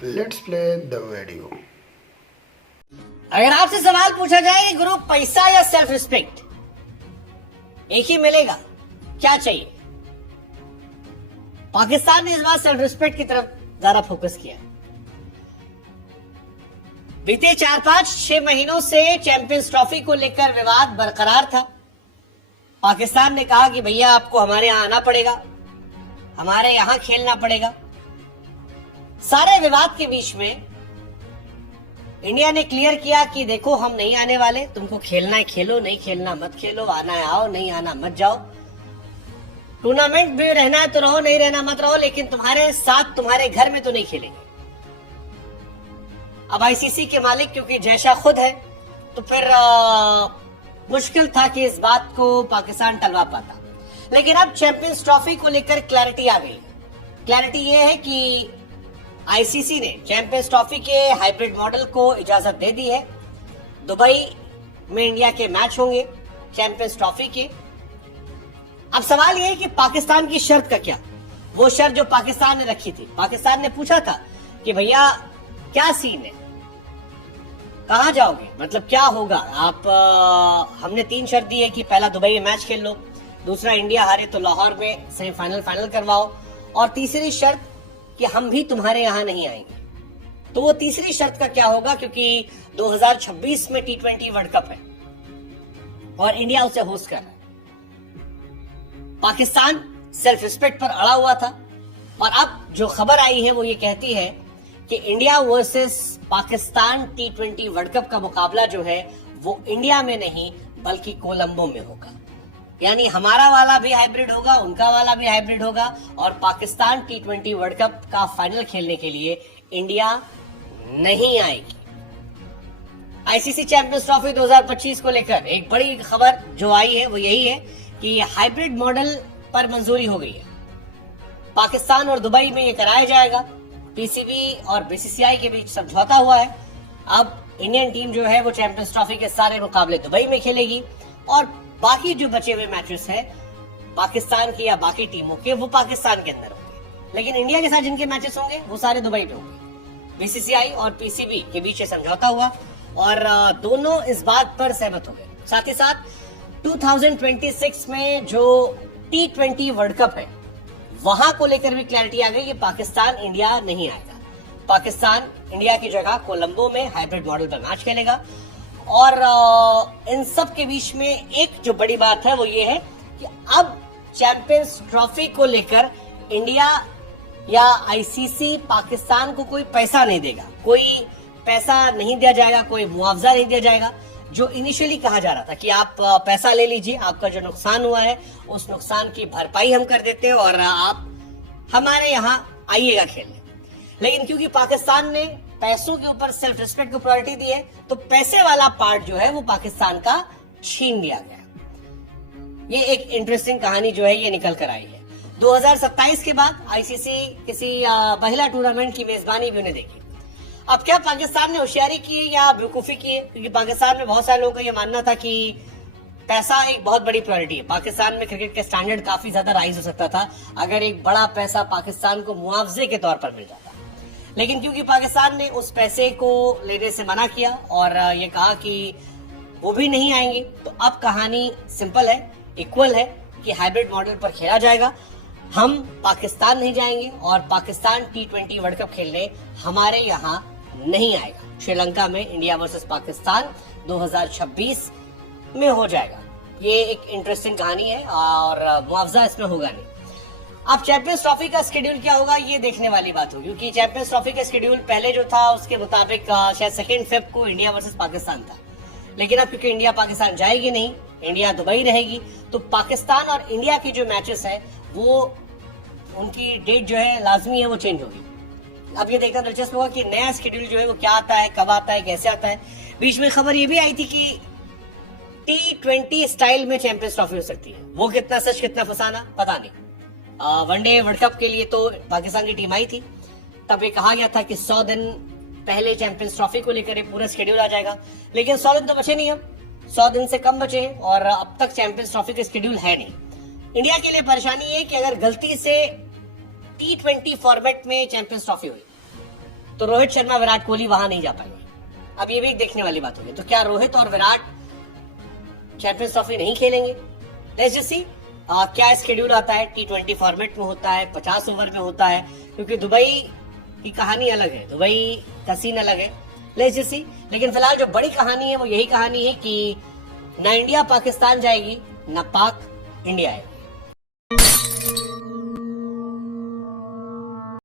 Let's play the video. अगर आपसे सवाल पूछा जाए कि गुरु पैसा या सेल्फ रिस्पेक्ट एक ही मिलेगा, क्या चाहिए? पाकिस्तान ने इस बार सेल्फ रिस्पेक्ट की तरफ ज्यादा फोकस किया। बीते 4-5-6 महीनों से चैंपियंस ट्रॉफी को लेकर विवाद बरकरार था। पाकिस्तान ने कहा कि भैया आपको हमारे यहां आना पड़ेगा, हमारे यहां खेलना पड़ेगा। सारे विवाद के बीच में इंडिया ने क्लियर किया कि देखो हम नहीं आने वाले, तुमको खेलना है खेलो, नहीं खेलना मत खेलो, आना है आओ, नहीं आना मत जाओ। टूर्नामेंट में रहना है तो रहो, नहीं रहना मत रहो, लेकिन तुम्हारे साथ तुम्हारे घर में तो नहीं खेलेंगे। अब आईसीसी के मालिक क्योंकि जैशा खुद है, तो फिर मुश्किल था कि इस बात को पाकिस्तान टलवा पाता। लेकिन अब चैंपियंस ट्रॉफी को लेकर क्लैरिटी आ गई। क्लैरिटी ये है कि आईसीसी ने चैंपियंस ट्रॉफी के हाइब्रिड मॉडल को इजाजत दे दी है। दुबई में इंडिया के मैच होंगे चैंपियंस ट्रॉफी के। अब सवाल यह है कि पाकिस्तान की शर्त का क्या? वो शर्त जो पाकिस्तान ने रखी थी, पाकिस्तान ने पूछा था कि भैया क्या सीन है, कहां जाओगे, मतलब क्या होगा आप? हमने 3 शर्त दी है कि पहला दुबई में मैच खेल लो, दूसरा इंडिया हारे तो लाहौर में सेमीफाइनल फाइनल करवाओ, और तीसरी शर्त कि हम भी तुम्हारे यहां नहीं आएंगे। तो वो तीसरी शर्त का क्या होगा? क्योंकि 2026 में T20 वर्ल्ड कप है और इंडिया उसे होस्ट कर रहा है। पाकिस्तान सेल्फ रिस्पेक्ट पर अड़ा हुआ था, और अब जो खबर आई है वो ये कहती है कि India versus Pakistan T20 world cup का मुकाबला जो है वो इंडिया में नहीं बल्कि कोलंबो में होगा। यानी हमारा वाला भी हाइब्रिड होगा, उनका वाला भी हाइब्रिड होगा, और पाकिस्तान T20 वर्ल्ड कप का फाइनल खेलने के लिए इंडिया नहीं आएगी। आईसीसी चैंपियंस ट्रॉफी 2025 को लेकर एक बड़ी खबर जो आई है वो यही है कि हाइब्रिड मॉडल पर मंजूरी हो गई है। पाकिस्तान और दुबई में ये कराया जाएगा। पीसीबी और बीसीसीआई के बीच समझौता हुआ है। अब इंडियन टीम जो है वो चैंपियंस ट्रॉफी के सारे मुकाबले दुबई में खेलेगी, और बाकी जो बचे हुए मैचेस हैं पाकिस्तान के या बाकी टीमों के, वो पाकिस्तान के अंदर होंगे। लेकिन इंडिया के साथ जिनके मैचेस होंगे वो सारे दुबई में होंगे। बीसीसीआई और पीसीबी के बीच समझौता हुआ और दोनों इस बात पर सहमत हो गए। साथ ही साथ 2026 में जो T20 वर्ल्ड कप है वहां को लेकर भी क्लैरिटी आ गई कि पाकिस्तान इंडिया नहीं आएगा। पाकिस्तान इंडिया की जगह कोलंबो में हाइब्रिड मॉडल पर मैच खेलेगा। और इन सब के बीच में एक जो बड़ी बात है वो ये है कि अब चैंपियंस ट्रॉफी को लेकर इंडिया या आईसीसी पाकिस्तान को कोई पैसा नहीं देगा, कोई पैसा नहीं दिया जाएगा, कोई मुआवजा नहीं दिया जाएगा। जो इनिशियली कहा जा रहा था कि आप पैसा ले लीजिए, आपका जो नुकसान हुआ है उस नुकसान की भरपाई हम कर देते हैं और आप हमारे यहाँ आइएगा खेलने। लेकिन क्योंकि पाकिस्तान ने पैसों के ऊपर सेल्फ रिस्पेक्ट को प्रायोरिटी दी है, तो पैसे वाला पार्ट जो है वो पाकिस्तान का छीन लिया गया। ये एक इंटरेस्टिंग कहानी जो है ये निकल कर आई है। 2027 के बाद आईसीसी किसी महिला टूर्नामेंट की मेजबानी भी उन्हें देगी। अब क्या पाकिस्तान ने होशियारी की है या बेवकूफी की है? क्योंकि पाकिस्तान में बहुत सारे लोगों का ये मानना था कि पैसा एक बहुत बड़ी प्रायोरिटी है। पाकिस्तान में क्रिकेट के स्टैंडर्ड काफी ज्यादा राइज हो सकता था अगर एक बड़ा पैसा पाकिस्तान को मुआवजे के तौर पर मिल जाता। लेकिन क्योंकि पाकिस्तान ने उस पैसे को लेने से मना किया और ये कहा कि वो भी नहीं आएंगे, तो अब कहानी सिंपल है, इक्वल है कि हाइब्रिड मॉडल पर खेला जाएगा। हम पाकिस्तान नहीं जाएंगे और पाकिस्तान T20 वर्ल्ड कप खेलने हमारे यहाँ नहीं आएगा। श्रीलंका में इंडिया वर्सेस पाकिस्तान 2026 में हो जाएगा। ये एक इंटरेस्टिंग कहानी है और मुआवजा इसमें होगा नहीं। अब चैंपियंस ट्रॉफी का शेड्यूल क्या होगा ये देखने वाली बात होगी, क्योंकि चैंपियंस ट्रॉफी का शेड्यूल पहले जो था उसके मुताबिक शायद 2 फेब को इंडिया वर्सेस पाकिस्तान था। लेकिन अब क्योंकि इंडिया पाकिस्तान जाएगी नहीं, इंडिया दुबई रहेगी, तो पाकिस्तान और इंडिया की जो मैचेस है वो उनकी डेट जो है लाजमी है वो चेंज होगी। अब ये देखना दिलचस्प होगा कि नया शेड्यूल जो है वो क्या आता है, कब आता है, कैसे आता है। बीच में खबर ये भी आई थी कि T20 स्टाइल में चैंपियंस ट्रॉफी हो सकती है। वो कितना सच कितना फसाना पता नहीं। वनडे वर्ल्ड कप के लिए तो पाकिस्तान की टीम आई थी, तब ये कहा गया था कि 100 दिन पहले चैंपियंस ट्रॉफी को लेकर पूरा शेड्यूल आ जाएगा। लेकिन 100 दिन तो बचे नहीं, अब 100 दिन से कम बचे और अब तक चैंपियंस ट्रॉफी का शेड्यूल है नहीं। इंडिया के लिए परेशानी है कि अगर गलती से T20 फॉर्मेट में चैंपियंस ट्रॉफी हुई तो रोहित शर्मा विराट कोहली वहां नहीं जा पाएंगे। अब ये भी एक देखने वाली बात होगी। तो क्या रोहित और विराट चैंपियंस ट्रॉफी नहीं खेलेंगे? लेट्स जस्ट सी क्या स्केड्यूल आता है। T20 फॉर्मेट में होता है, 50 ओवर में होता है, क्योंकि दुबई की कहानी अलग है, दुबई का सीन अलग है। Let's just see. लेकिन फिलहाल जो बड़ी कहानी है वो यही कहानी है कि ना इंडिया पाकिस्तान जाएगी, ना पाक इंडिया आएगी।